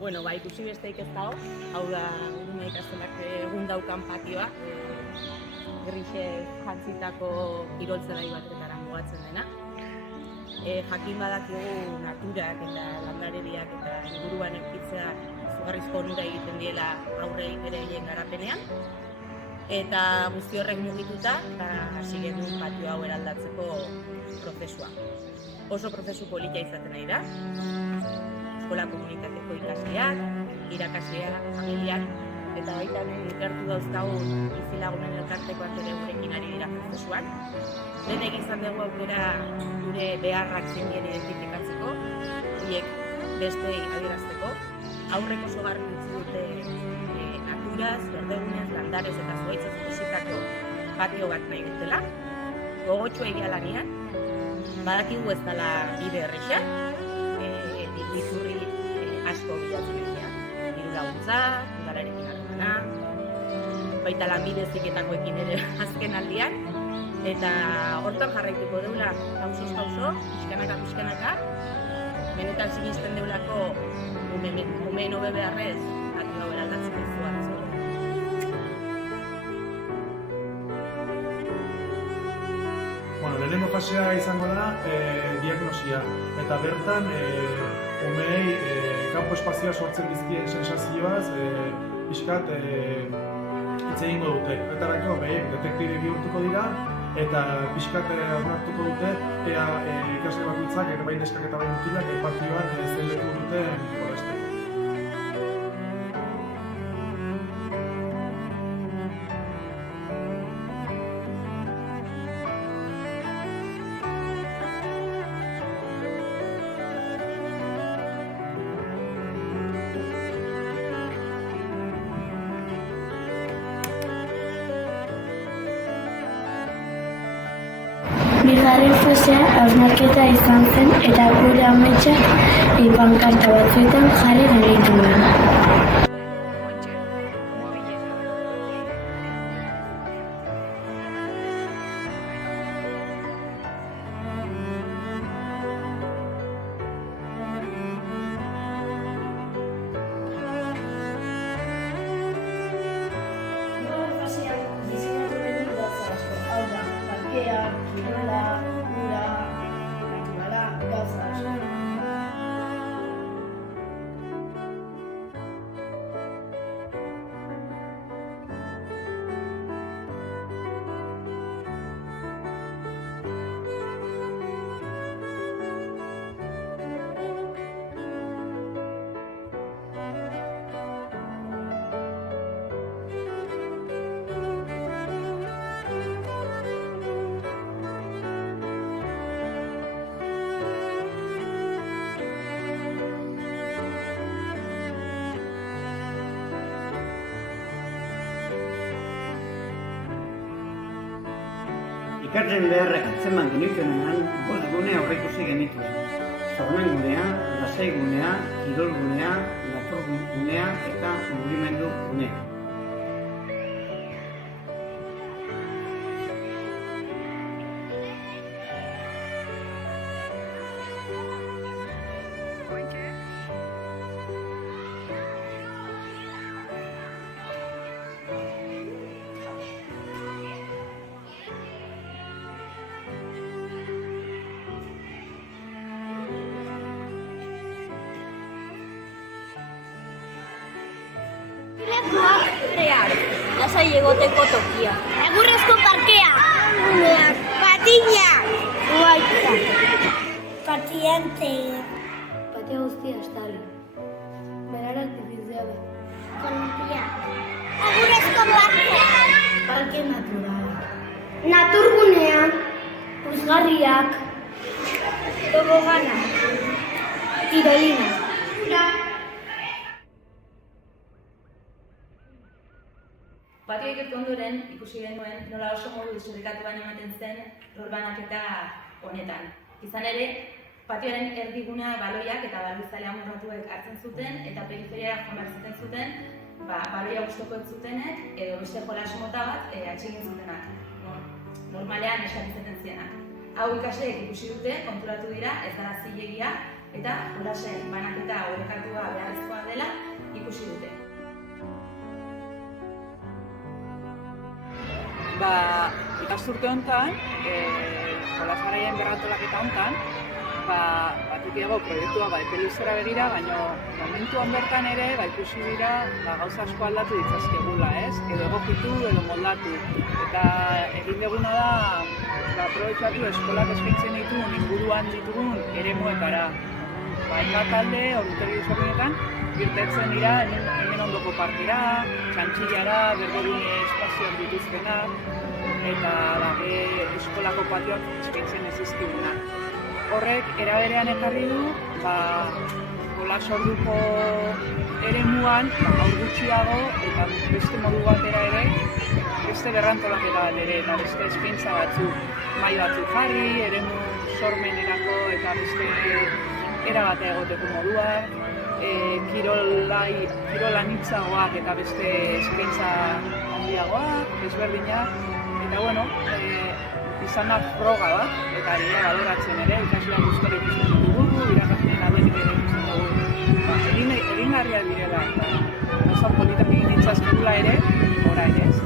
Bueno, ikusi besteik ez dago, hau da gure ikastolak egun daukan patioa, Grisek jantzitako kirolzelai batetara mugatzen dena. Jakin badakigu naturak eta landareriak eta inguruan eukitzea izugarrizko onura egiten diela aurrei beraien garapenean. Eta guzti horrek mugituta, hasi genuen patio hau eraldatzeko prozesua. Oso prozesu polita izaten ari da. Eskola komunitateko ikasleak, irakasleak, familiak, eta baita ikertu dauzkagun bizilagunen elkartekoak ere gurekin ari dira prozesuan. Denek izan dugu aukera gure beharrak zein identifikatzeko, horiek bestei adierazteko. Aurrek oso garbi utzi dute naturaz, berdegunez, landarez eta zuhaitzez ikusitako patio bat nahi dutela. Gogotxua egia lanean, badakigu ez dela bide erresa, iturri asko bilatzen dira. Diru laguntza, udalarekin harremana, baita lanbide heziketakoekin ere azken aldian, eta hortan jarraituko deula pausoz pauso, pixkanaka, benetan sinisten deulako umeen hobe beharrez patio hau eraldatzeko zuhartzo. Lehenengo fasea izango da diagnosia, eta bertan umeei kanpo espazioa sortzen dizkien sensazioaz pixkat hitz egingo dute. Horretarako detektibe bihurtuko dira eta pixkat hausnartuko dute ea ikasle bakoitzak bai neskak eta bai mutilak patioan zein leku duten jolasteko. Bigarren fasea hausnarketa izan zen eta gure ametsak pankarta batzuetan jarri genituen. Ikasleen beharrak atzeman genituenean, 5 gune aurreikusi genituen. Sormengunea, lasaigunea, kirolgunea, naturgunea eta mugimendu gunea. Lasai egoteko tokia. Egurrezko parkea. Patinak. Uaitza. Patiantea. Patia guztia estali. Berar artifiziala. Kolumpia. Egurrezko parkea. Parke naturala. Naturgunea. Puzgarriak. Tobogana. Tirolina. Patioa ikertu ondoren ikusi genuen nola oso modu desorekatuan ematen zen lurbanaketa honetan. Izan ere, patioaren erdigunea baloiak eta baloizale amorratuek hartzen zuten eta periferiara joan zuten baloia gustuko ez zutenek edo beste jolas mota bat atsegin zutenak. Normalean esaten zienak. Hau ikasleek ikusi dute, konturatu dira, ez da zilegia, eta jolasen banaketa orekatua beharrezkoa dela ikusi dute. Ikasturte honetan, jolas garaien berrantolaketa honetan, batukiago proiektua epe luzera begira, baina momentuan bertan ere ikusi dira gauza asko aldatu ditzazkegula, edo egokitu edo moldatu. Eta egin duguna da, aprobetxatu eskolak eskaintzen ditugun inguruan ditugun eremuetara. Hainbat talde, ordutegi desberdinetan, irtetzen dira hemen ondoko parkera, txantxillara, berdegune espazioak dituztenak, eta eskolako patioak eskaintzen ez dizkigunak. Horrek eraberean ekarri du, jolas orduko eremuan haur gutxiago eta beste modu batera ere, beste berrantolaketa bat ere eta beste eskaintza batzuk, mahai batzuk jarri, eremu sormenerako eta beste erabate egoteko moduak, kirol anitzagoak eta beste eskaintza handiagoak, ezberdinak, eta izan da froga bat, eta ari baloratzen ere, ikasleak guztora ikusten dugu, irakasleen aldetik ere ikusten dugu. Egingarriak direla, eta oso politak egin ditzazkegula ere, orain ez.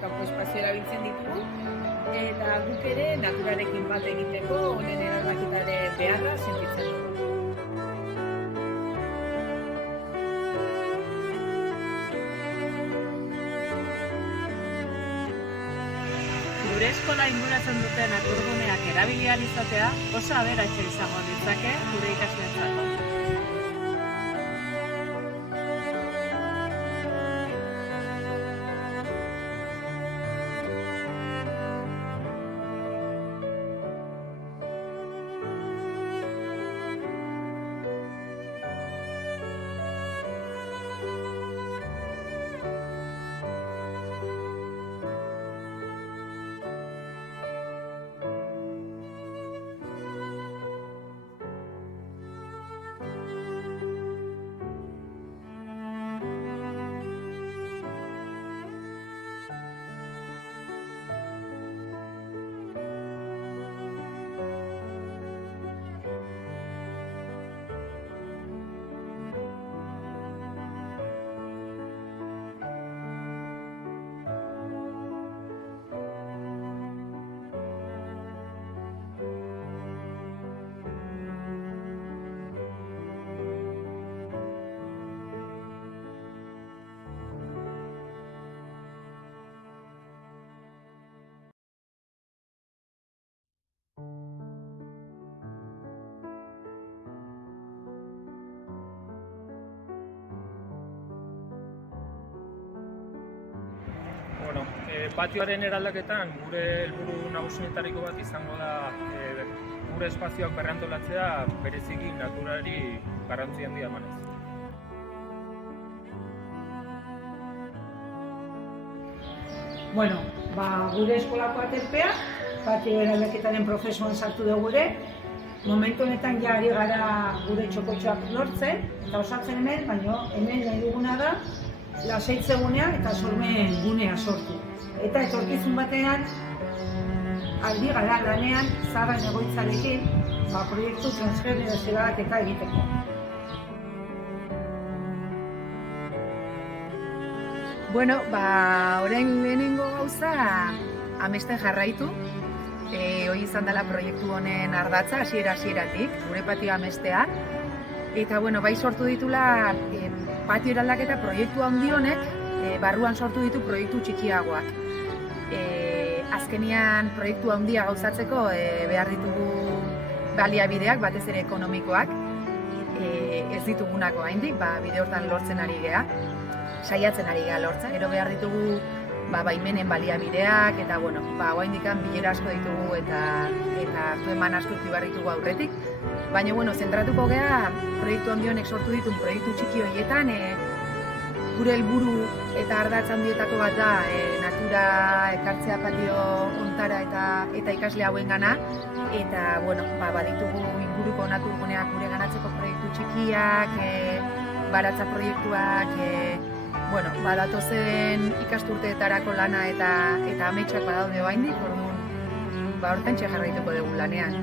Kanpo espazio erabiltzen ditugu, eta guk ere naturarekin bat egiteko honen eraldaketare beharra sentitzen dugu. Gure eskola inguratzen duten naturguneak erabili ahal izatea oso aberatsa izango litzake gure ikasleentzako. Patioaren eraldaketan gure helburu nagusienetariko bat izango da gure espazioak berrantolatzea bereziki naturari garrantzi handia emanez. Bueno, gure eskolako aterpea, patio eraldaketaren prozesuan sartu dugu ere. Momentu honetan ja ari gara gure txokotxoak lortzen eta osatzen hemen, baina hemen nahi duguna da lasaitze gunea eta sormen gunea sortu. Eta etorkizun batean aldi gara lanean zaharren egoitzarekin proiektu transgenerazionalak eta egiteko. Bueno, orain lehenengo gauza amesten jarraitu. Hoi izan dela proiektu honen ardatza, hasieratik, gure patio amestea. Eta bai sortu ditula patio eraldaketa proiektu handi honek, barruan sortu ditu proiektu txikiagoak. Azkenian proiektu handia gauzatzeko behar ditugu baliabideak, batez ere ekonomikoak, ez ditugunako haindik, bide hortan lortzen ari gea. Saiatzen ari gara lortzen, gero behar ditugu baimenen baliabideak eta oraindikan bilera asko ditugu eta hartu eman asko ibarri ditugu aurretik. Baina zentratuko gea proiektu handi honek sortu ditun proiektu txiki horietan, gure helburu eta ardatz handietako bat da natura ekartzea patio hontara eta ikasle hauengana eta baditugu inguruko naturguneak gure ganatzeko proiektu txikiak, baratza proiektuak, badatozen ikasturteetarako lana eta ametsak badaude oraindik, orduan hortentxe jarraituko dugu lanean.